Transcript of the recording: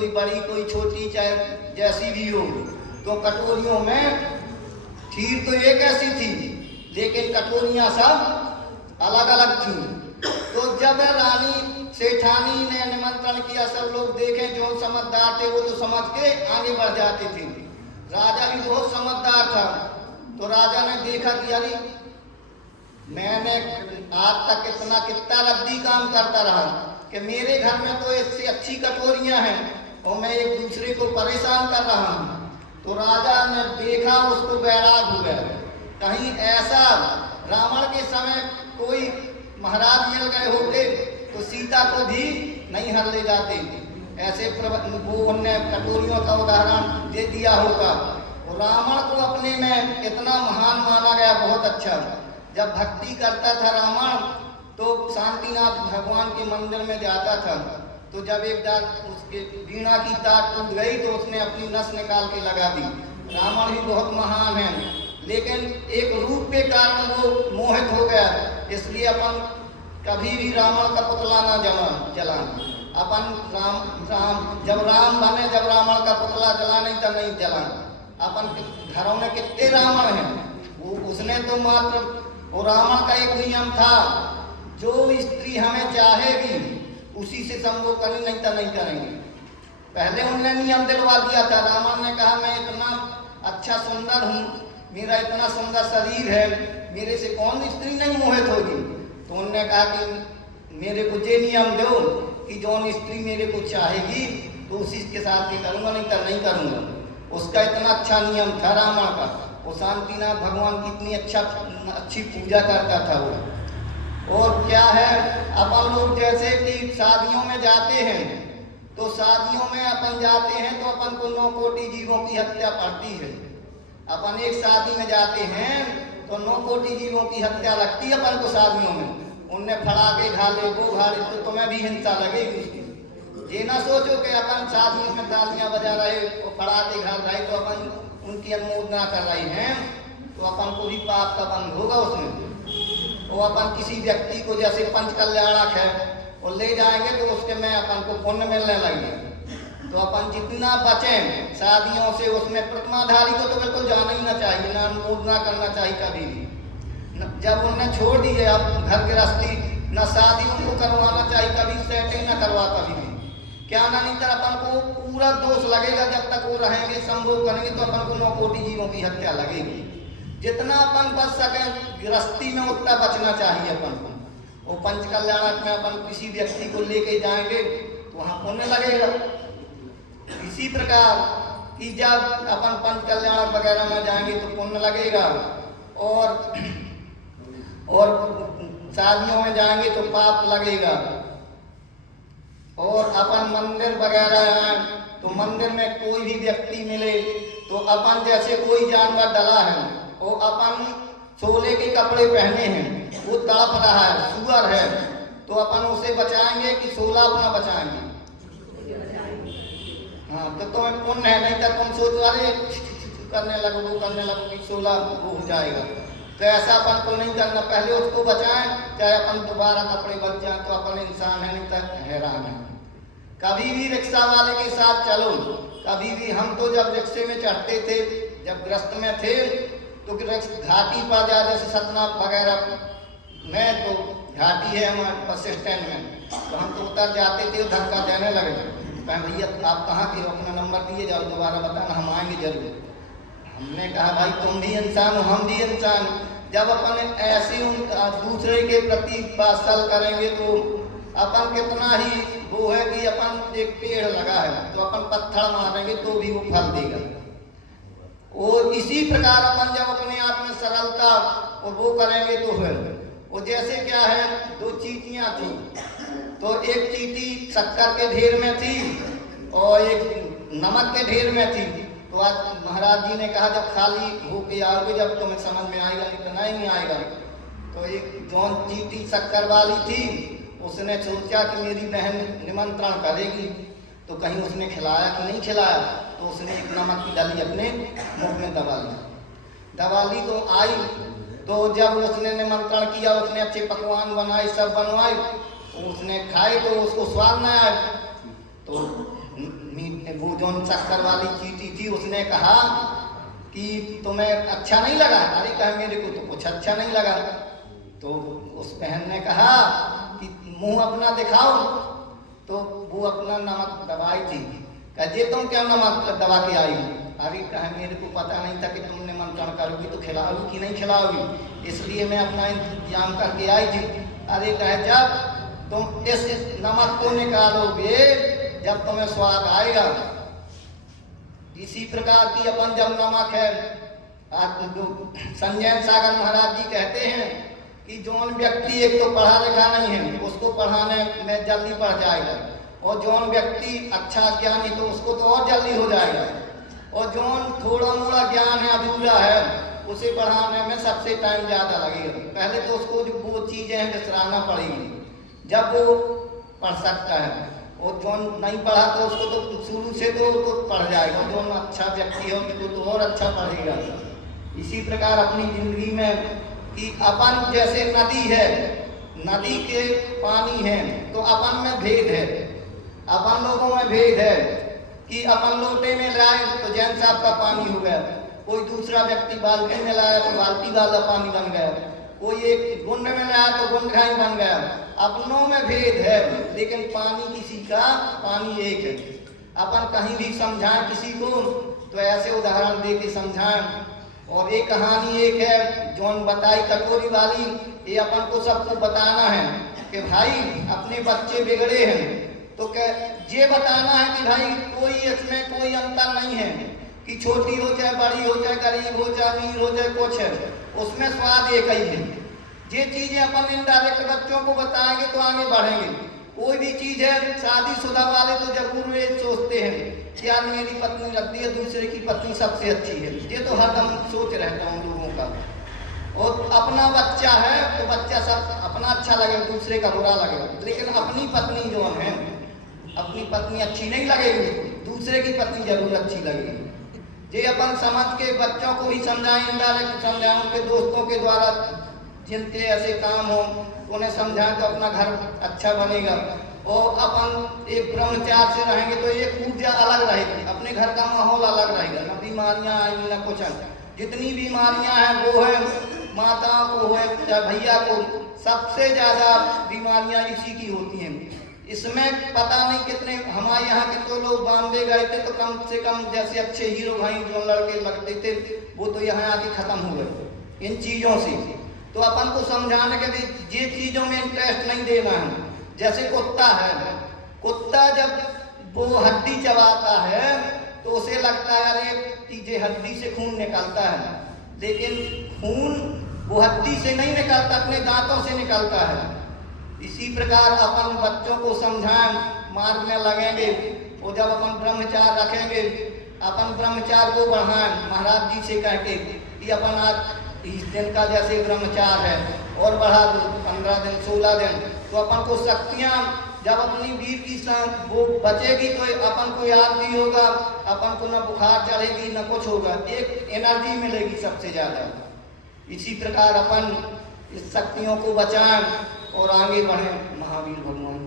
कोई बड़ी कोई छोटी चाहे जैसी भी हो, तो कटोरियों में खीर तो एक ऐसी थी लेकिन कटोरियां सब अलग अलग थी। तो जब रानी सेठानी ने निमंत्रण किया, सब लोग देखें, जो समझदार थे वो तो समझ के आगे बढ़ जाते थे। राजा भी बहुत समझदार था, तो राजा ने देखा कि अरे मैंने आज तक कितना रद्दी काम करता रहा कि मेरे घर में तो इससे अच्छी कटोरियां हैं और मैं एक दूसरे को परेशान कर रहा हूँ। तो राजा ने देखा, उसको बैराग हो गया, कहीं ऐसा रावण के समय कोई महाराज मिल गए होते तो सीता को भी नहीं हर ले जाते। ऐसे वो उनने कटोरियों का उदाहरण दे दिया होगा। रावण को अपने में इतना महान माना गया, बहुत अच्छा। जब भक्ति करता था रावण तो शांतिनाथ भगवान के मंदिर में जाता था, तो जब एक बार उसके वीणा की तार टूट गई तो उसने अपनी नस निकाल के लगा दी। रावण भी बहुत महान है, लेकिन एक रूप के कारण वो मोहित हो गया। इसलिए अपन कभी भी रावण का पुतला ना जलाएं। अपन राम जब राम बने, जब रावण का पुतला जला नहीं तो नहीं जलाएं। अपन घरों में कितने रावण हैं, वो उसने तो मात्र, वो रावण का एक नियम था, जो स्त्री हमें चाहेगी उसी से संभोग करनी, नहीं तो नहीं करेंगे। पहले उनने नियम दिलवा दिया था। रावण ने कहा मैं इतना अच्छा सुंदर हूँ, मेरा इतना सुंदर शरीर है, मेरे से कौन स्त्री नहीं मोहित होगी। तो उनने कहा कि मेरे को ये नियम दो कि जौन स्त्री मेरे को चाहेगी तो उसी के साथ ही करूँगा, नहीं तो नहीं करूँगा। उसका इतना अच्छा नियम था रावण का। वो शांतिनाथ भगवान की इतनी अच्छी पूजा करता था वो। और क्या है, अपन लोग जैसे कि शादियों में जाते हैं, तो शादियों में अपन जाते हैं तो अपन को 9 कोटि जीवों की हत्या पड़ती है। अपन एक शादी में जाते हैं तो 9 कोटि जीवों की हत्या लगती है अपन को शादियों में। उनने फड़ा के घा ले, वो घा ले, तो तुम्हें भी हिंसा लगेगी उसकी। ये ना सोचो कि अपन शादियों में तालियां बजा रहे और फड़ा के घा रहे तो अपन उनकी अनुमोदना कर रहे हैं, तो अपन को भी पाप का बंध होगा उसमें। वो अपन किसी व्यक्ति को जैसे पंच कल्याणक है और ले जाएंगे तो उसके में अपन को पुण्य मिलने लगे। तो अपन जितना बचें शादियों से, उसमें प्रतिमाधारी को तो बिल्कुल जाना ही ना चाहिए, ना अनुमोदना करना चाहिए कभी भी। जब उनने छोड़ दी है अब घर गृहस्थी, न शादी उनको करवाना चाहिए, कभी सेटिंग ना करवा कभी भी। क्या ना, नहीं तो अपन को पूरा दोष लगेगा। जब तक वो रहेंगे, संभोग करेंगे, तो अपन को 9 कोटि जीवों की हत्या लगेगी। जितना अपन बच सके गृहस्थी में उतना बचना चाहिए अपन को। वो पंच कल्याणक में अपन किसी व्यक्ति को लेके जाएंगे तो वहाँ पुण्य लगेगा। इसी प्रकार कि जब अपन पंच कल्याणक वगैरह में जाएंगे तो पुण्य लगेगा, और शादियों में जाएंगे तो पाप लगेगा। और अपन मंदिर वगैरह हैं तो मंदिर में कोई भी व्यक्ति मिले तो अपन जैसे कोई जानवर डला है और अपन सोले के कपड़े पहने हैं, वो तड़प रहा है, सुअर है, तो अपन उसे बचाएंगे कि सोला अपना बचाएंगे? हाँ, तो तुम्हें पुण्य है, नहीं तो तुम सोचो अरे करने लगो कि सोला वो हो जाएगा। तो ऐसा अपन को नहीं करना, पहले उसको बचाएं, चाहे अपन दोबारा कपड़े बच जाए तो अपन इंसान है, नहीं तो हैरान है। कभी भी रिक्शा वाले के साथ चलो, कभी भी। हम तो जब रिक्शे में चढ़ते थे, जब ग्रस्त में थे, तो घाटी पर जा, जैसे सतना वगैरह में तो घाटी है हमारे बस स्टैंड में, तो हम तो उतर जाते थे, धक्का देने लगे, कहें भैया आप कहाँ के हो, अपना नंबर दिए जाओ, दोबारा बताना, हम आएंगे जरूर। हमने कहा भाई तुम भी इंसान हो, हम भी इंसान। जब अपन ऐसे दूसरे के प्रति वात्सल्य करेंगे तो अपन कितना ही वो है कि अपन एक पेड़ लगा है तो अपन पत्थर मारेंगे तो भी वो फल देगा। और इसी प्रकार अपन जब अपने आप में सरलता और वो करेंगे तो फिर वो, जैसे क्या है, 2 चींटियां थी, तो एक चींटी शक्कर के ढेर में थी और एक नमक के ढेर में थी। तो आज महाराज जी ने कहा जब खाली होके आओगे जब तुम्हें समझ में आएगा, नहीं तो नहीं आएगा। तो एक जौन चींटी शक्कर वाली थी, उसने सोचा कि मेरी बहन निमंत्रण करेगी, तो कहीं उसने खिलाया कि नहीं खिलाया, तो उसने एक नमक की डली अपने मुंह में दबा ली। तो आई, तो जब उसने निमंत्रण किया, उसने अच्छे पकवान बनाए, सब बनवाए, उसने खाए तो उसको स्वाद न आए, तो जो शक्कर वाली चींटी थी उसने कहा कि तुम्हें अच्छा नहीं लगा? अरे कहा मेरे को तो कुछ अच्छा नहीं लगा। तो उस बहन ने कहा कि मुंह अपना दिखाओ। तो वो अपना नमक दबाई थी। कहा जे तुम क्या नमक दबा के आई? अरे कहा मेरे को पता नहीं था कि तुम निमंत्रण करोगी तो खिलाओगी कि नहीं खिलाओगी, इसलिए मैं अपना इंतजाम करके आई थी। अरे कहे जब तुम इस नमक को निकालोगे जब तुम्हें स्वाद आएगा। इसी प्रकार की अपन जब नमक है, संजय सागर महाराज जी कहते हैं कि जौन व्यक्ति एक तो पढ़ा लिखा नहीं है उसको पढ़ाने में जल्दी पढ़ जाएगा, और जौन व्यक्ति अच्छा ज्ञानी तो उसको तो और जल्दी हो जाएगा, और जौन थोड़ा मोड़ा ज्ञान है अधूरा है उसे पढ़ाने में सबसे टाइम ज़्यादा लगेगा। पहले तो उसको जो वो चीज़ें हैं विसराना पड़ेगी जब वो पढ़ सकता है, और जौन नहीं पढ़ा तो उसको तो शुरू से तो पढ़ जाएगा, जौन अच्छा व्यक्ति है उसको तो और अच्छा पढ़ेगा। इसी प्रकार अपनी जिंदगी में कि अपन जैसे नदी है, नदी के पानी है तो अपन में भेद है, अपन लोगों में भेद है कि अपन लोटे में लाए तो जैन साहब का पानी हो गया, कोई दूसरा व्यक्ति बाल्टी में लाया तो बाल्टी वाला पानी बन गया, कोई एक गुंड में लाया तो गुंडघाई बन गया। अपनों में भेद है लेकिन पानी किसी का पानी एक है। अपन कहीं भी समझाएं किसी को तो ऐसे उदाहरण दे के समझाएं। और एक कहानी एक है जौन बताई कटोरी वाली, ये अपन को सबको बताना है कि भाई अपने बच्चे बिगड़े हैं तो क्या ये बताना है कि भाई कोई इसमें कोई अंतर नहीं है कि छोटी हो चाहे बड़ी हो चाहे गरीब हो चाहे अमीर हो चाहे कुछ है, उसमें स्वाद एक ही है। ये चीजें अपन इनडायरेक्ट बच्चों को बताएंगे तो आगे बढ़ेंगे। कोई भी चीज है, शादीशुदा वाले तो जरूर ये सोचते हैं कि यार मेरी पत्नी लगती है दूसरे की पत्नी सबसे अच्छी है, ये तो हरदम सोच रहता हूँ लोगों का। और अपना बच्चा है तो बच्चा सब अपना अच्छा लगेगा दूसरे का बुरा लगेगा, लेकिन अपनी पत्नी जो है अपनी पत्नी अच्छी नहीं लगेगी, दूसरे की पत्नी जरूर अच्छी लगेगी। ये अपन समझ के बच्चों को ही समझाएं, इनडायरेक्ट समझाएं, उनके दोस्तों के द्वारा जिनके ऐसे काम हो उन्हें समझाएं तो अपना घर अच्छा बनेगा। और अपन एक ब्रह्मचार से रहेंगे तो एक ऊर्जा अलग रहेगी, अपने घर का माहौल अलग रहेगा, न बीमारियां आएंगी न कुछ। जितनी बीमारियां हैं वो है माताओं को है चाहे भैया को, सबसे ज्यादा बीमारियां इसी की होती हैं। इसमें पता नहीं कितने हमारे यहाँ के तो लोग बॉम्बे गए थे तो कम से कम जैसे अच्छे हीरो भाई जो लड़के लगते थे वो तो यहाँ आके खत्म हो गए इन चीजों से। तो अपन को समझाने के भी ये चीजों में इंटरेस्ट नहीं देना है। जैसे कुत्ता है, कुत्ता जब वो हड्डी चबाता है तो उसे लगता है अरे ये हड्डी से खून निकलता है, लेकिन खून वो हड्डी से नहीं निकलता, अपने दांतों से निकलता है। इसी प्रकार अपन बच्चों को समझाएं, मार्ग में लगेंगे, और जब अपन ब्रह्मचार रखेंगे, अपन ब्रह्मचार को बढ़ाएं महाराज जी से कह के कि अपन आज इस दिन का जैसे ब्रह्मचार है और बढ़ा दो 15 दिन 16 दिन, तो अपन को शक्तियाँ जब अपनी वीर की वो बचेगी तो अपन को याद भी होगा, अपन को न बुखार चढ़ेगी न कुछ होगा, एक एनर्जी मिलेगी सबसे ज़्यादा। इसी प्रकार अपन इस शक्तियों को बचाएं और आगे बढ़ें। महावीर भगवान